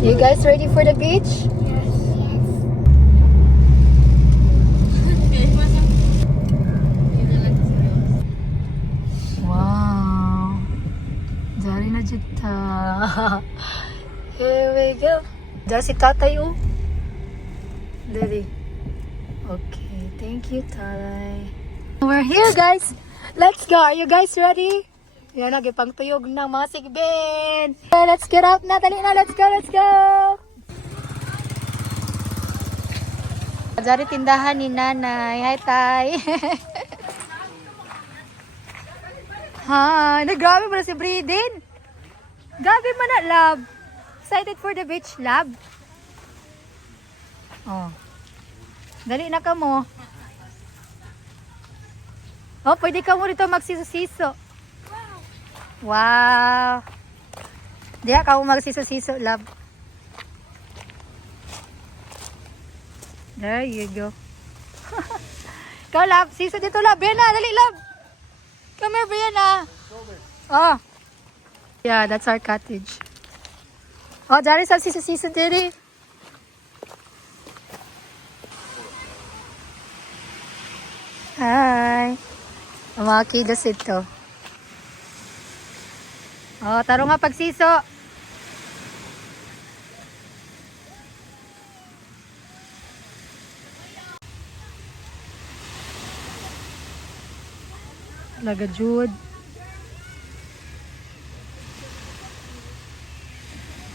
You guys ready for the beach? Wow. Dari na jita. Here we go. Dari si tatay oh. Dari. Okay, thank you tatay. We're here guys. Let's go. Are you guys ready? Yan, nagipang tuyog ng mga sigbin. Okay, let's get out na. Dali na. Let's go, let's go. Dari tindahan ni nanay. Hi, tay. Hi. Grabe mo na si Bridin. Grabe mo na, love. Excited for the beach, love. Oh. Dali na ka mo. Oh, pwede ka mo rito magsiso-siso. Wow. Diya ka mo magsiso-siso, love. There you go. Ikaw, love. Siso dito, love. Brianna, dali, love. Come here, Brianna. Oh. Yeah, that's our cottage. Oh, Jari, sa siso-siso diri. Hi. Ang mga kilos ito. Oh, taro nga pagsiso. Laga Jude.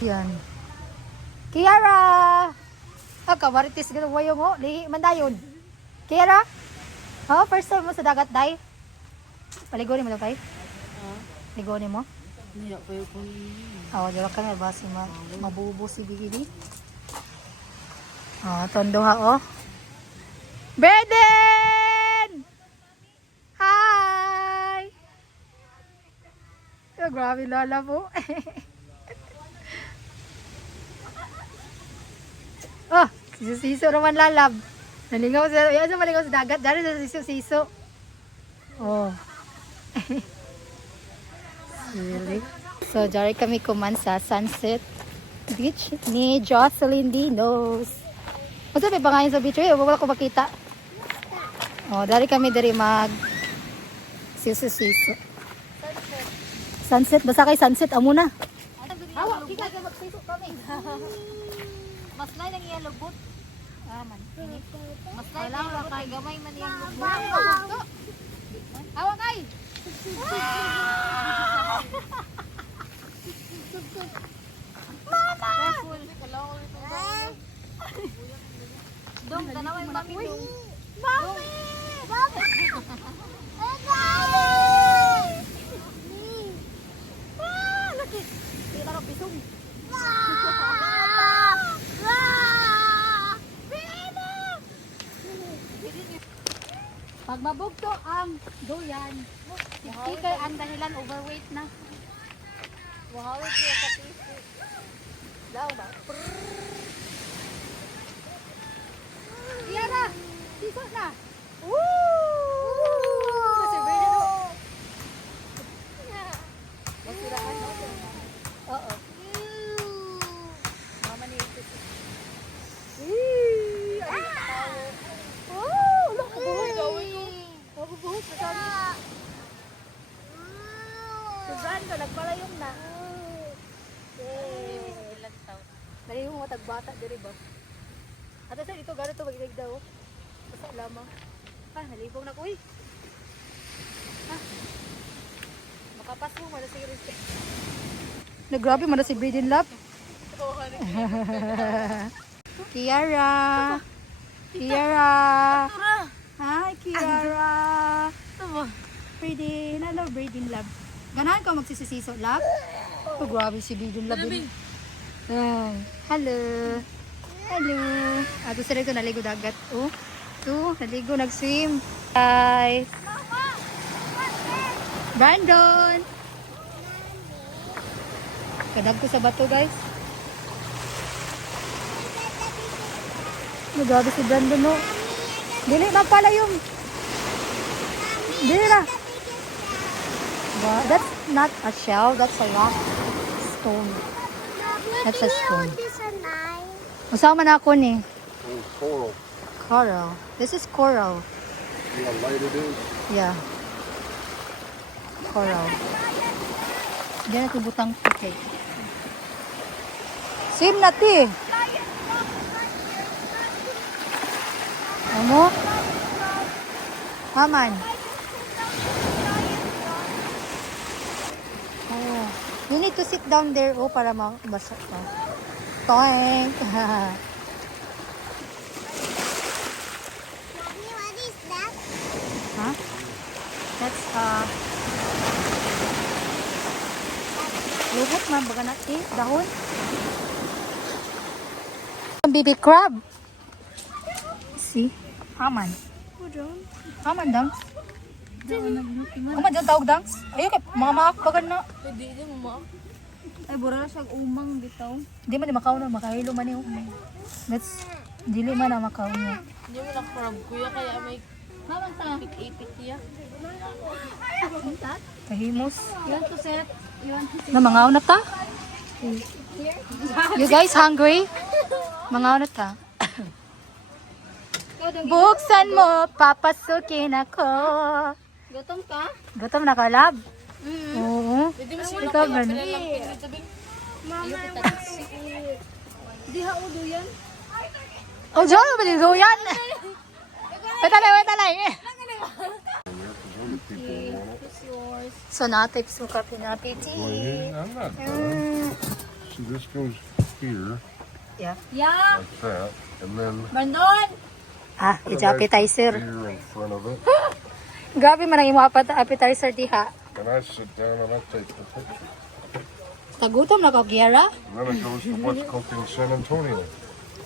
Yan. Kiara! Ah, kamaritis ka wayong ho. Lihi man dayon. Kiara? Oh, first time mo sa dagat, day? Paligonin mo daw, tay? Ligonin mo? Niya pa yung Oo, diba ka nga ba si mabubo si Bigini? Tondo ha, oh. Beden! Hi! Oh, grabe lala po. Oh, siso-siso naman lalab. Nalingaw sa, yan sa malingaw sa dagat. Dari sa siso-siso. Oh. Really? So, dyan kami kuman sa Sunset Beach ni Jocelyn Dinos. Masa may pangalan sa beach? Wala ko makita. Oh, dari kami dari mag siso-siso. Sunset. Basta kay sunset. Amo na. Awa, kika ka magsiso kami. Mas na lang iya lubot. Man. Mas na lang kay gamay man yang lubot. Awa kay. Mama! Dong, tanaw yung mami dong. Mami! Mami! Laki! Kita ka pisong. Pag mabugto ang duyan, hindi kay ang dahilan overweight na. Wahawit niya sa piso. Daw ba? Iyara! Siso na! Woo! Kasi ready na. Masiraan na ito. Oo. Mama niya ito. Oh! Look! Buhay gawin ko. Mabubuhos na sabi. Suzan ka, nagpalayong na. Ilang taon? Nalihong mo tagbata diri ba? At sa ito garo to magilig daw. Basta lamang. Nalibong na ko eh. Makapas mo mala si Chris. Nagrabe man si Braden Love. Kiara. Kiara. Hi Kiara. Braden, hello Braden Love. Ganahan ka magsisisiso, love? Oh, grabe si Bidon, love. Hello. Hello. Gusto rin ko naligo dagat. Oh, ito, naligo, nag-swim. Guys. Brandon. Kadag ko sa bato, guys. Oh, grabe si Brandon, no? Dili na pala yung... Dili na. That's not a shell, that's a rock stone. That's a stone. Usama na ako ni. Oh, coral. Coral. This is coral. See how light it is? Yeah. Coral. Diyan natin butang puti. Same na ti. Ano? Haman. Oh. You need to sit down there para mabasa ka. Toink. What is that? Huh? That's lubot man baga natin dahon. Baby crab. See? Haman. Haman dang. Haman dang tawag dang. Ayo kay mga maak baga na. Pwede din mo. Ay, bura na siya umang bitaw. Di man di makaw na makahilo man yung. That's dili man na makaw niya. Hindi mo nakrab kuya kaya may Haman ta. ipit ya. Kahimos. You want to set? You want to Na mangaw na ta. You guys hungry? Mangaw na ta. Buksan mo, papasukin ako. Gutom ka? Gutom na ka, lab? Oo. Pwede mo sila Ikaw ba? Mama, di ha udo yan. Oh, John, ba din yan? Wait alay. It's yours. So, na-tips mo kape na Well, tea. I'm not done. See, this goes here, Yeah. Yeah! like that, and then Brandon! Ah, it's appetizer. here in front of it. Grabe man ang imo appetizer diha. And I sit down and I take the picture. Tagutom na ka, Giera? And then it goes to what's cooked in San Antonio.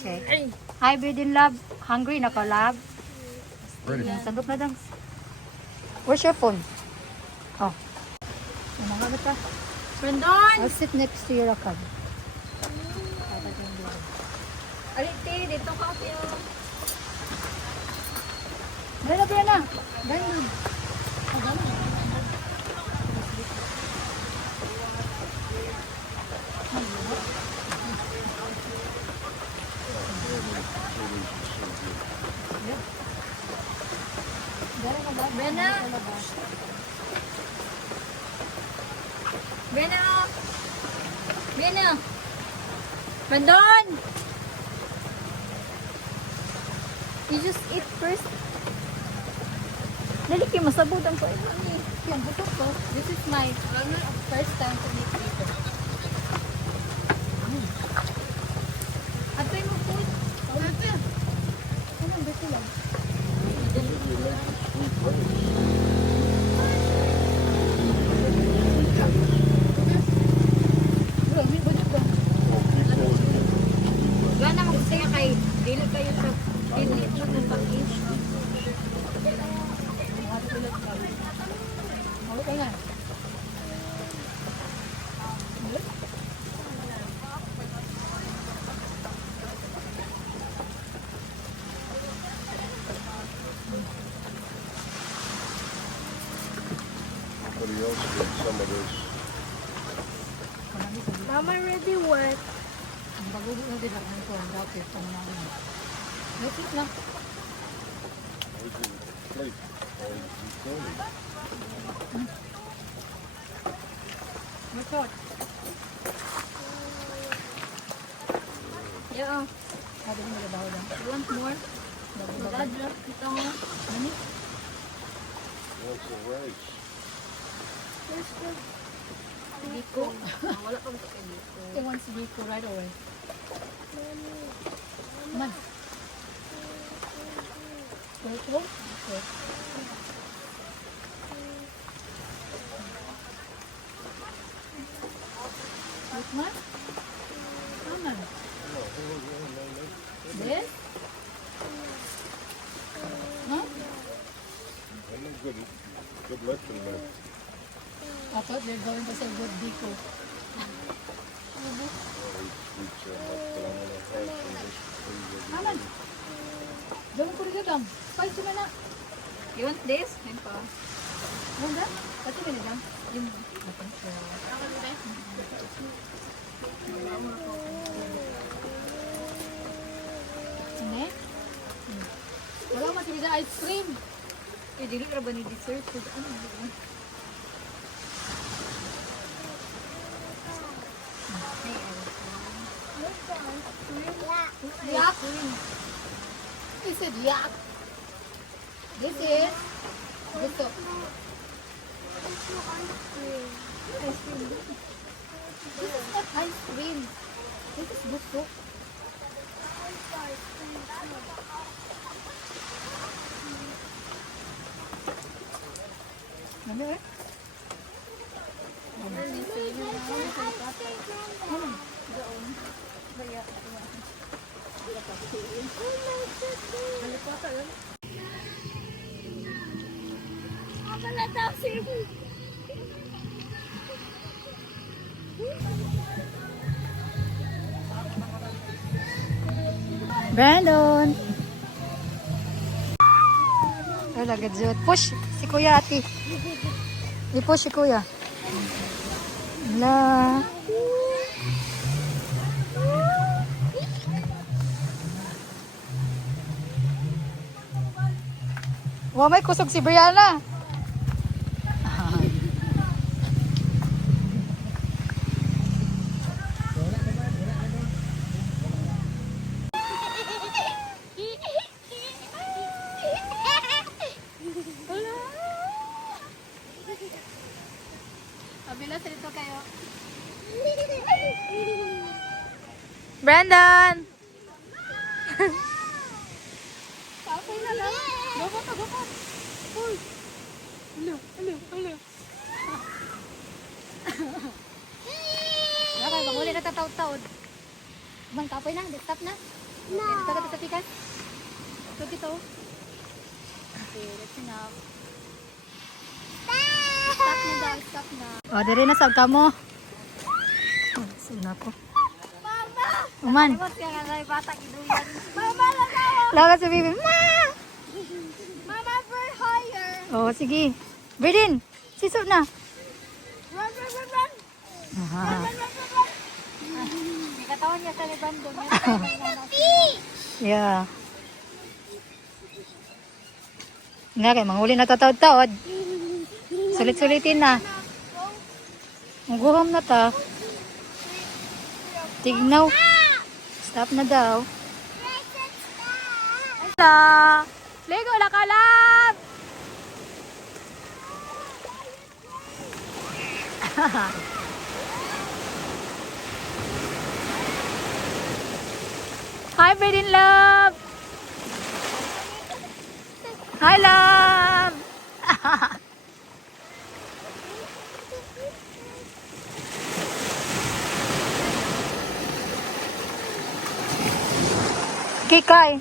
Okay. Hi, Bedin Lab. Hungry na ka, Lab? Ready? Sandok na dang. Where's your phone? Oh. Mga ano pa? Brandon! I'll sit next to your akab. Alite, dito ka kuya. Brianna. Brianna. Bena! Bena! Bena! Brandon! You just eat first. Dali kayo masabutan ko. Yan, butok ko. This is my first time to make dito. Atoy mo food. Ate! Ano, beto lang. Gana mag-usaya kay dili kayo sa dili mo ng pag-ish. Okay na. Somebody else did some of this. Mama ready what? Ang bagulo na din ang ito. Ang dapit. Ang mga. Wait it lang. Plate. Masot. Yeah. Sabi mo nagabaho lang. You want more? Dad, ito mo. Ano? What's the rice? Biko. Wala pang ito kay Biko. He wants Biko right away. Come on. Biko? Okay. Wait, man. Come on. This? Huh? I'm not good lecture man. I thought they're going to say good Biko. Come on. Jangan ko rin lang. Spice mo na. You want this? May pa. Wanda? Pati mo na lang. Yung ice cream. Eh, dili ra ba ni dessert? Ano ba? Yak. This is yak. This is gusto. Ice cream. This is not ice cream. This is gusto. Ano eh? Brandon! Wala, gadzot. Push si Kuya, ati. I-push si Kuya. Wala. Wow, may kusog si Brianna. Abila, salito kayo. Brandon! Okay na lang. Go pa. Uy! Hello. Wala kayo, mamuli na tataw-taod. Man, kapoy na, stop na. No. Ito ka sa pikas. Ito dito. Okay, let's enough. Stop na daw, stop na. O, diri na sab ka mo. Oh, sino ako? Mama! Uman. Tapos kaya nga yung bata kiduyan. Mama, lagaw! Lagat sa bibi. Ma! Mama, for higher! O, sige. Bridin, siso na. Run! Aha. May katawan niya sa libando. Yeah. Nga kay, manghuli na tatawad-tawad. Sulit-sulitin na. Maguham na ta. Tignaw. Stop na daw. Hala. Lego na kalab. Hi, Bridin Love. Hi, love. Kikay.